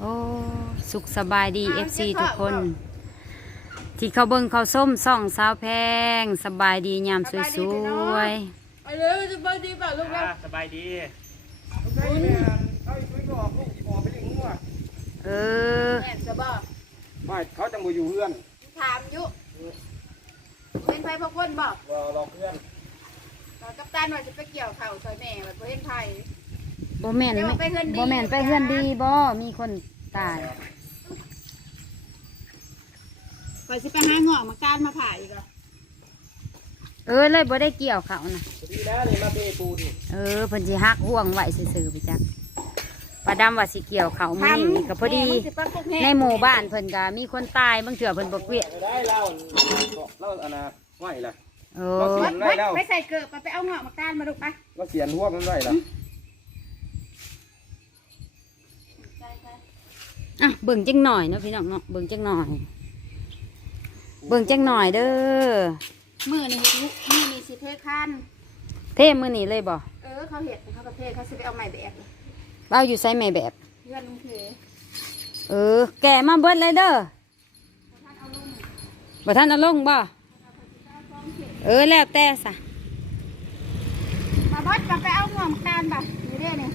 โอ้สุขสบายดีเอฟซีทุกคน ที่เขาเบิ่งเขาส้มส่องสาวแพง สบายดียามสวยไปเลยสบายดีป่ะลูกนะอ่าสบายดีๆเออแม่จะบอกไม่เขาจังบ่อยู่เพื่อนถามอยุเป็นไผพกคนบอกรอรอเพื่อนเรากัปตันว่าจะไปเกี่ยวเข่าซอยแม่แบบเห็นไผ บ่แม่นเดี๋ยวไปเฮือนดี บ่แม่นไปเฮือนดีบ่มีคนตายคอยสิไปหาหงอกมาการมาผ่าอีกอะเออเลยบ่ได้เกี่ยวเขานะดีนะนี่มาเทปูนเออเพิ่นสิฮักห่วงไว้ซื่อๆไปจักปลาดำว่าสิเกี่ยวเขามื้อนี้ก็พอดีในหมู่บ้านเพิ่นก็มีคนตายบางเถื่อเพิ่นบ่เกลียดได้เล่าเล่าอันน่ะไหวล่ะ โอ้บ่เสียวัดวัดไปใส่เกลือไปเอาหงอกมาการมาลูกไปว่าเสียนหัวมันไหวล่ะ อะเบิ่งจังหน่อยเนาะพี่น้องเนาะเบิ่งจังหน่อย เบิ่งจังหน่อยเด้อมือนี่มือนี่สิเทคันเทมื้อนี้เลยบ่เออเขาเห็ดเขาประเทศเขาสิไปเอาใหม่แบบเราอยู่ไสแม่แบบเพื่อนลุงเทเออ แก่มาเบิดเลยเด้อบ่ทันเอาลงบ่เออแล้วแต่ซะมาบอสกลับไปเอาหงอกมาการบ่อยู่เด้นี่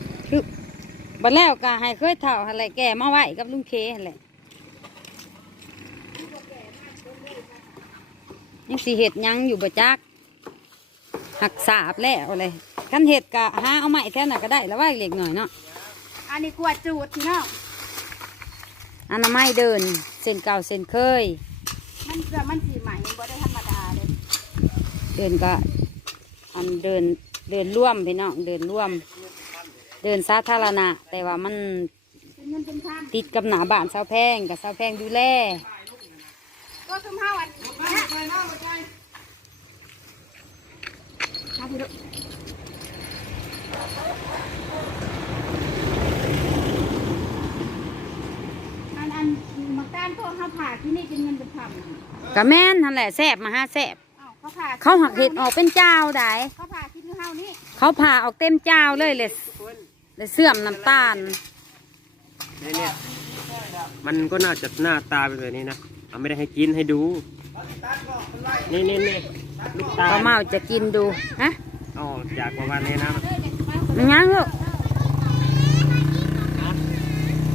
คือบ่แล้วก็ให้เคยเฒ่าหั่นแหละแก่มาไว้กับลุงเคหั่นแหละยังสิเฮ็ดหยังอยู่บ่จักหักสาบแล้วเลยคันเฮ็ดก็หาเอาไม้แถวนั้นก็ได้แล้วว่าเล็กหน่อยเนาะอันนี้กวดจูดพี่น้องอนามัยเดินเส้นเก่าเส้นเคย มันจะมันสีใหม่บ่ได้ธรรมดาเลยเดินก็อันเดินเดินร่วมพี่น้องเดินร่วม เดินสาธารณะ แต่ว่ามันติดกับหนาบ้านสาวแพงกับสาวแพงดูแลก็คือเฮาอันนี้มาพี่ลูกอันอันมาการพวกเขาผ่าที่นี่เป็นเงินเป็นพันกะแม่นนั่นแหละแสบมาห้าแสบเขาผ่าเขาหักเห็ดออกเป็นเจ้าได้เขาผ่าที่เฮานี่เขาผ่าออกเต็มเจ้าเลยเลย เลยเสื่อมน้ำตาลนี่เนี่ยมันก็น่าจะหน้าตาเป็นแบบนี้นะเอาไม่ได้ให้กินให้ดู นี่นี่นี่ลูกตาลป้าเมาจะกินดูฮะเอ๋อจากประมาณนี้นะ มันยังลูก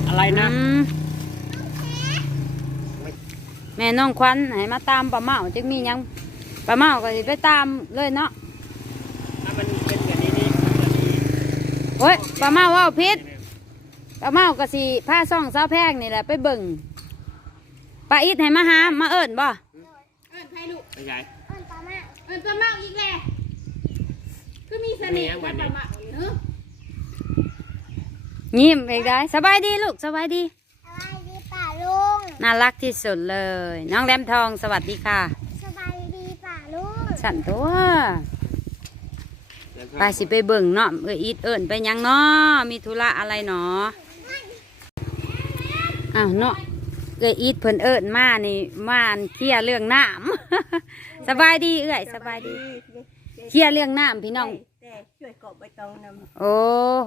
อะไรนะ อืมแม่น้องควันให้มาตามป้าเมาจึงมีหยังป้าเมาก็สิไปตามเลยเนาะ ถ้ามันเป็นแบบนี้นี่ โอ้ยป้าเมาเว่าพิษป้าเมาก็สิผ้าซ่องสาวแพงนี่แหละไปเบิ่งป้าอิดให้มาหามาเอิญบ่เอิ้นใครลูกขยายเอิ้นปลาเมาเอิ้นปลาเมาอีกแล้วคือมีเสน่ห์กับปลาเมาเนอะยิ้มเองได้สบายดีลูกสบายดีสบายดีป่าลุงน่ารักที่สุดเลย น้องแรมทองสวัสดีค่ะ สบายดีป่าลุงสั่นตัว ไปสิไปเบิ่งเนาะเอออีดเอิญไปหยังเนาะมีธุระอะไรเนาะอ้าวเนาะเอออีดเพิ่นเอิญมานี่มาอันเคลียร์เรื่องน้ำ สบายดีเอ้อยสบายดีเคลียร์เรื่องน้ำพี่น้องแต่ช่วยกบใบตองนำโอ้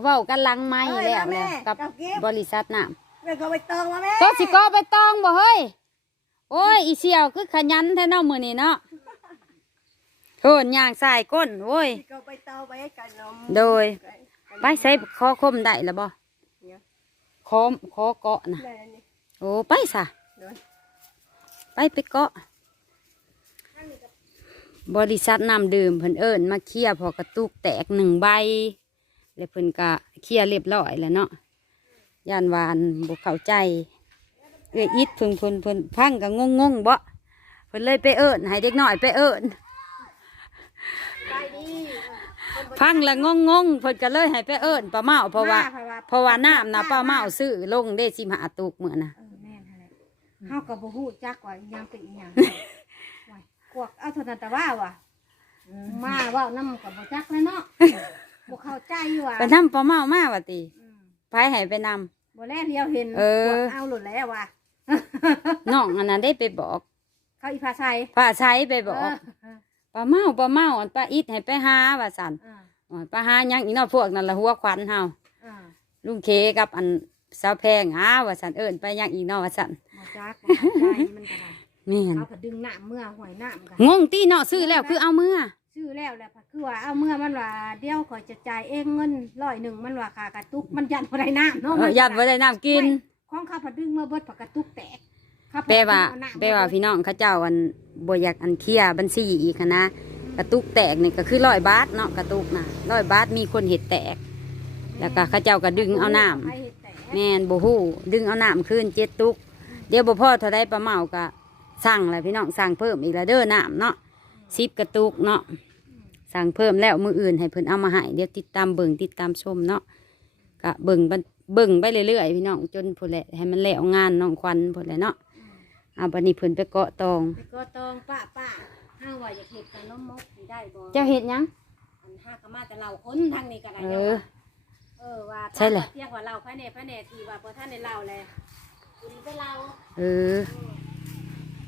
เว้ากันหลังไม้เอ้ยแล้วมาแม่แล้วกับกับเก็บบริษัทน้ำช่วยกบใบตองมาแม่ก็สิก็ไปตองบ่เฮ้ยโอ้ยอีเสี่ยวคือขยันแท้เนาะมื้อนี้เนาะ โทนย่างใสายก้นโว้ยกบใบตองไปให้กันนมโดย ไปใส่คอคมได้แล้วบ่คอมคอเกาะน่ะโอ้ไปซะไปไปเกาะ บริษัทนำดื่มเพิ่นเอิ้นมาเคลียร์พอกระตุกแตกหนึ่งใบ แล้วเพิ่นก็เคลียร์เรียบร้อยแล้วเนาะย่านวานบ่เข้าใจ เอื้ออิดเพิ่นเพิ่นเพิ่นพังก็งงงๆบ่เพิ่นเลยไปเอิ้นให้เด็กน้อยไปเอิ้น พังแล้วงงงๆเพิ่นก็เลยให้ไปเอิ้นป้าเมาเพราะว่า เพราะว่าน้ำนะป้าเมาซื้อลงได้สิมหาตุกมื้อน่ะเออแม่นหั่นแหละเฮาก็บ่ฮู้จักว่าอิหยังเป็นอีหยังว่ายกวกเอาเท่านั้นแต่ว่าว่ะมาเว้านำก็บ่จักแล้วเนาะบ่เข้าใจว่ะไปนำป้าเมามาว่าติอืมไปให้ไปนำ บ่แลเดียวเห็นเออ กวกเอาหลุดแล้วว่ะน้องอันนั้นได้ไปบอก เขาอีพาชัยป้าใช้ไปบอก เออ ป้าเมาป้าเมาอันป้าอิดให้ไปหาว่าสั่นอ่าอ๋อป้าหาหยังอีกเนาะพวกนั่นละหัวควันเฮาอ่าลุงเคกับอันสาวแพงอ้าวว่าสันเอิญไปยังอีกเนอว่าสันบ่จักบ่เข้าใจมันก็ได้แม่นเขาก็ดึงน้ำเมื่อหวยน้ำกันงงตีเนาะซื้อแล้วคือเอามือซื้อแล้วแหละค่ะคือว่าเอาเมื่อมันว่าเดี๋ยวขอยจะจ่ายเองเงินร้อยหนึ่งมันว่าค่ากระตุกมันยันบ่ได้น้ำเนาะเออยัดไว้ได้น้ำกิน ของเขาพดึงมาเบิดปากกระตุกแตกเขพแปลว่าเอน้ำแปลว่าพี่น้องเขาเจ้าอัน บ่อยากอันเคลียร์บัญชีอีกหั้นนะกระตุกแตกนี่ก็คือร้อยบาทเนาะกระตุกนะร้อยบาทมีคนเห็ดแตก แล้วก็เขาเจ้าก็ดึงเอาน้ำใครเฮ็ดแตกแม่นบ่ฮู้ดึงเอาน้ำคืนเจ็ดตุก เดี๋ยวบ่พอเท่าใดปลาเมาก็สั่งเลยพี่น้องสั่งเพิ่มอีกแล้วเด้อน้ำเนาะสิบกระตุกเนาะสั่งเพิ่มแล้วมืออื่นให้เพิ่นเอามาให้เดี๋ยวติดตามเบิ่งติดตามชมเนาะก็เบิ่งบันเบิ่งไปเรื่อยๆพี่น้องจนพุ่นแหละให้มันแล้วงานน้องควันพุ่นแหละเนาะ เอาบัดนี้เพิ่นไปเกาะตอง ไปก็ตองป้าป้าห้าว่าอยากเห็ดกันน้องมกสิได้บ่เจ้าเฮ็ดหยัง อันห้าก็มาแต่เราคนทางนี้ก็ได้เอเจ้าอว่าเออว่าใช่แหละเรียกว่าเราภายในภายในที่ว่าพอท่านในเราเลยคุณไปเราเออ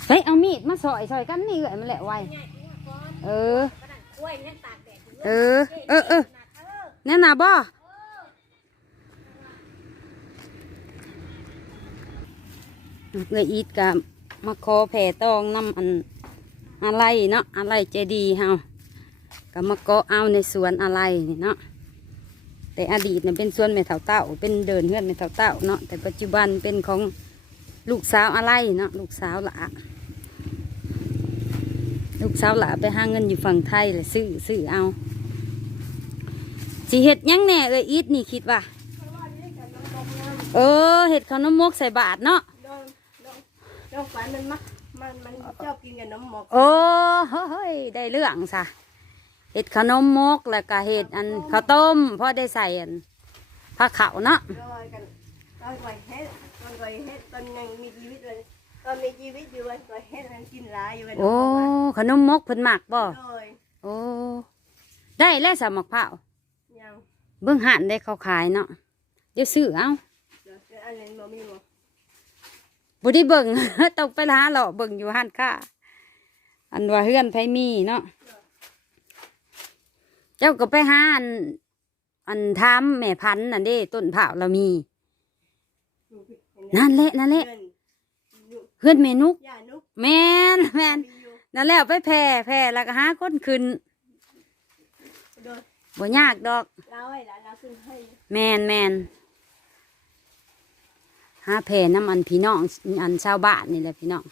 เฮ้ยเอามีดมาซอยซอยกันนี่เอ้ยมันแหละไวง่ายที่ว่าก่อนเออก็นั่งกล้วยนั่งตากแดดอยู่เออเออ เออ แน่น่ะบ่เลยอีดกับ มาขอแผ่ตองน้ำอันอะไรเนาะอะไรเจดีเฮากับมากาะเอาในสวนอะไรนี่เนาะแต่อดีตเนี่ยเป็นสวนแม่เถาเต้าเป็นเดินเฮือนแม่เถาเต้าเนาะแต่ปัจจุบันเป็นของลูกสาวอะไรเนาะลูกสาวหละลูกสาวหละไปหาเงินอยู่ฝั่งไทยเลยซื้อซื้อเอาสิเห็ดยังแน่เอ้ยอีทนี่คิดว่า เออเห็ดขนมมกใส่บาทเนาะ น้องฝันมันมักมันมันชอบกินกับน้ำหมกโอ้เฮ้ยได้เรื่องซะเห็ดขนมมกแล้วก็เห็ดอันข้าวต้มพอได้ใส่อันผ้าขาวเนาะลอยกันลอยไว้เฮ็ดลอยไว้เฮ็ดตอนยังมีชีวิตเลยตอนมีชีวิตอยู่เลยลอยเฮ็ดมันกินหลายอยู่เลยโอ้ขนมมกเพิ่นมักบ่ลอยโอ้ได้แล้วสมักเผาวยังเบื้องหันได้เขาขายเนาะเดี๋ยวซื้อเอาเดี๋ยวอันนี้บ่มีบ่ บุได้เบิ่ง ต้องไปหาหล่อเบิ่งอยู่หันค่าอันว่าเฮือนไผมีเนาะเจ้าก็ไปหาอันอันทำแม่พันธุ์นั่นเด้ต้นเผาวเรามี นั่นแหละนั่นแหละเฮือนเมนุกย่านุกแมนแมนมีอยู่นั่นแหล้วไปแพร่แพร่แล้วก็หาคนขึ้นโดยบ่ยากดอกเราให้หลานเราขึ้นให้ แมนแมน หาแพร่น้ำอันพี่น้องอันชาวบ้านนี่แหละพี่น้อง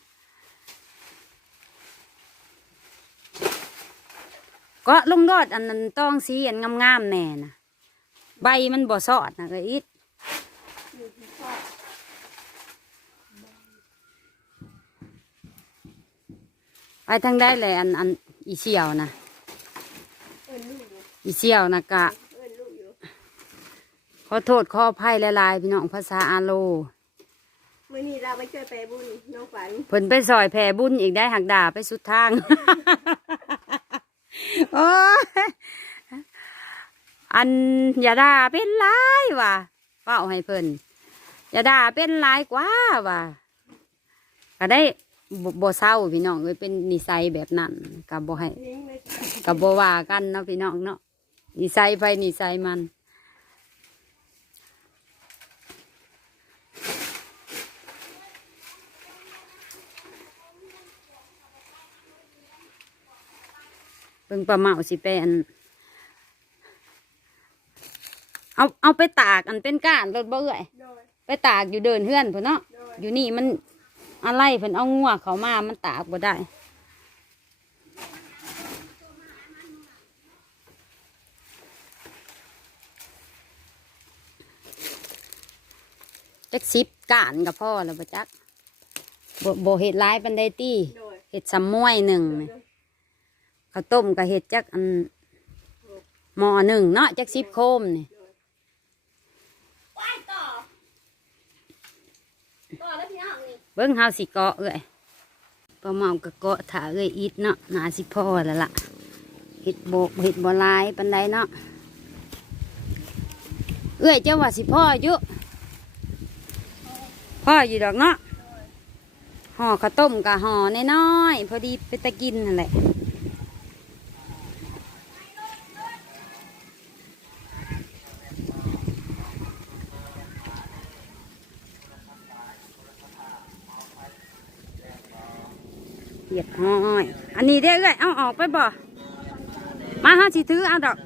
ก็ลงยอดอันนั้นต้องสีอันงามๆแน่นะใบมันบ่สอดนะก็อิดไปทางได้เลยอันอันอีเชี่ยวนะเอิ้นลูกอยู่อีเชี่ยวนะกะเอิ้นลูกอยู่ขอโทษขออภัยหลายๆพี่น้องภาษาอาโลมื้อ นี้เราไปช่วยแปรบุญน้องฝันเพิ่นไปซอยแผ่บุญอีกได้หักด่าไปสุดทาง โอ้ยอันอย่าด่าเป็นหลายว่ะเป้าให้เพิ่นอย่าด่าเป็นหลายกว่าว่ะก็ได้บ่บ่เศร้าพี่น้องเลยเป็นนิสัยแบบนั้นกับบ่ให้เลี้ยงเลยกับบ่ว่ากันเนาะพี่น้องเนาะนิสัยไปนิสัยมัน บิ่งปลาเมาสิเป็นเอาเอาไปตากอันเป็นก้านรถบ่เอ่ยโดยไปตากอยู่เดินเฮือนเพิ่นเนาะ โดยอยู่นี่มันอะไรเพิ่นเอางัวเขามา มันตากบ่ได้ จักสิบก้านกับพ่อแล้วบ่จักบ่บ่เฮ็ดหลายปานใดติโดยเฮ็ดซ้ำมวยหนึ่งนี่ ข้าวต้มก็เฮ็ดจักอันหม้อหนึ่งเนาะจักสิบโคมนี่ว้ายต่อต่อแล้วพี่น้องนี่เบิ้งเฮาสิเกาะเอ้ยปลาเมาก็เกาะถาเอ้ยอิดเนาะนาสิพ่อแล้วล่ะเห็ดโบกเห็ดบัวลายปันไดเนาะเอ้ยเจ้าว่าสิพ่ออยู่พ่ออยู่ดอกเนาะห่อข้าวต้มกับห่อน้อยๆพอดีไปตะกินนั่นแหละ เรียบห้อย อันนี้เด้อเอ้ยเอาออกไปบ่มาห้าสิถือเอาดอก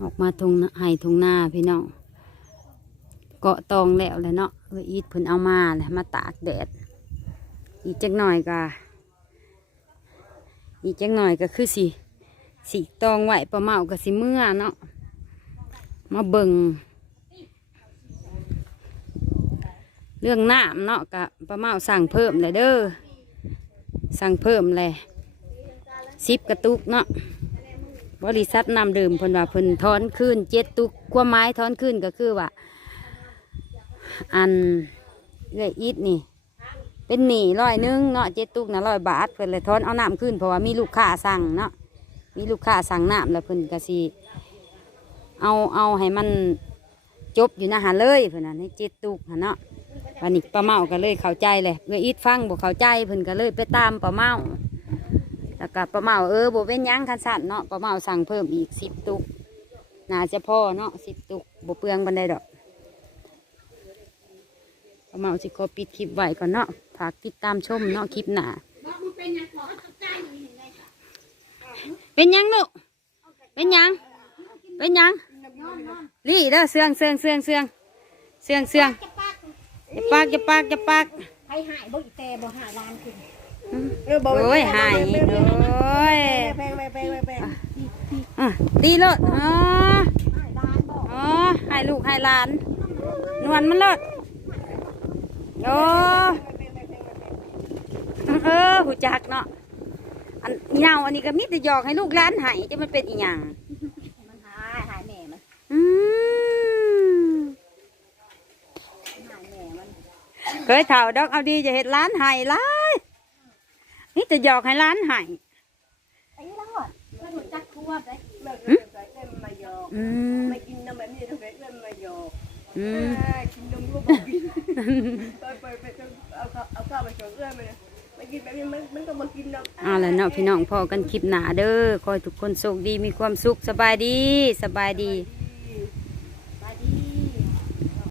ออกมาทงไห้ทงหน้าพี่น้อง เกาะตองแล้วแหล้วเนาะเอออีดพิ่นเอามาแหละมาตากแดด อีกจักหน่อยก็อีกจักหน่อยก็คือสิสีตองไหวประเมาก็สิเมื่อเนาะมาเบิงเรื่องน้ำเนาะกะประเมาสั่งเพิ่มเลยเด้อสั่งเพิ่มเลยสิบกระตุกเนาะบริษัทนำดื่มเพิ่นว่าเพิ่นถอนขึ้นเจ็ดตุกความหมายถอนขึ้นก็คือว่า อันเอื้อยอีดนี่ เป็นหนี้ร้อยหนึงเนาะเจ็ดตุกนะร้อยบาทเพิ่นเลยถอนเอาน้ำขึ้นเพราะว่ามีลูกค้าสั่งเนาะมีลูกค้าสั่งน้ำแล้วเพิ่นก็สิเอาเอาให้มันจบอยู่นะหาเลยเพิ่นน่ะในเจ็ดตุกหั้นเนาะวันนี้ป้าเมาก็เลยเข้าใจเลยเอื้อยอีดฟังบ่เข้าใจเพิ่นก็เลยไปตามป้าเมาแล้วก็ปลาเมาเออโบเป็นหยังคันสันเนาะปลาเมาสั่งเพิ่มอีกสิบตุกน่าจะพอเนาะสิบตุกโบเปลืองบันไดดอก ปลาเมาสิขอปิดคลิปไว้ก่อนเนาะฝากติดตามชมเนาะคลิปหน้าเป็นยังลูกเป็นยัง เป็นยังลี่เด้อเสื่องเสื่องเสื่องเสื่องเสื่องเสื่องอย่าปากอย่าปากอย่าปากให้หายบ่อีแต่บ่หาล้านขึ้นโอ้ยหายโอ้ยแพงแพงแพงแพงอะตีรถอ๋อหายล้านบ่อ๋อให้ลูกให้หลาน นวลมันรถ โอ้เออหูจักเนาะอันอีเหงาอันนี้ก็มิแต่หยอกให้ลูกหลานให้จะมันเป็นอีหยังมันหายหายแม่มันอืมหายแม่มันเคยเถ่าดอกเอาดีจะเห็ดหล้านให้หลายนี่จะหยอกให้หล้านให้ไอ้รอดมันหัวจักทั่วเลยอืมไม่กินนมแบบนี้ต้องไปเล่นมาโยก อืมกินนมก็บอกกินไปไปไปเอาข้าวเอาข้าวไปส่งเอื้อมเลยไม่กินแบบนี้มันมันก็มากินนมเอาละเนาะพี่น้องพอกันคลิปหนาเด้อคอยทุกคนโชคดีมีความสุขสบายดีสบายดี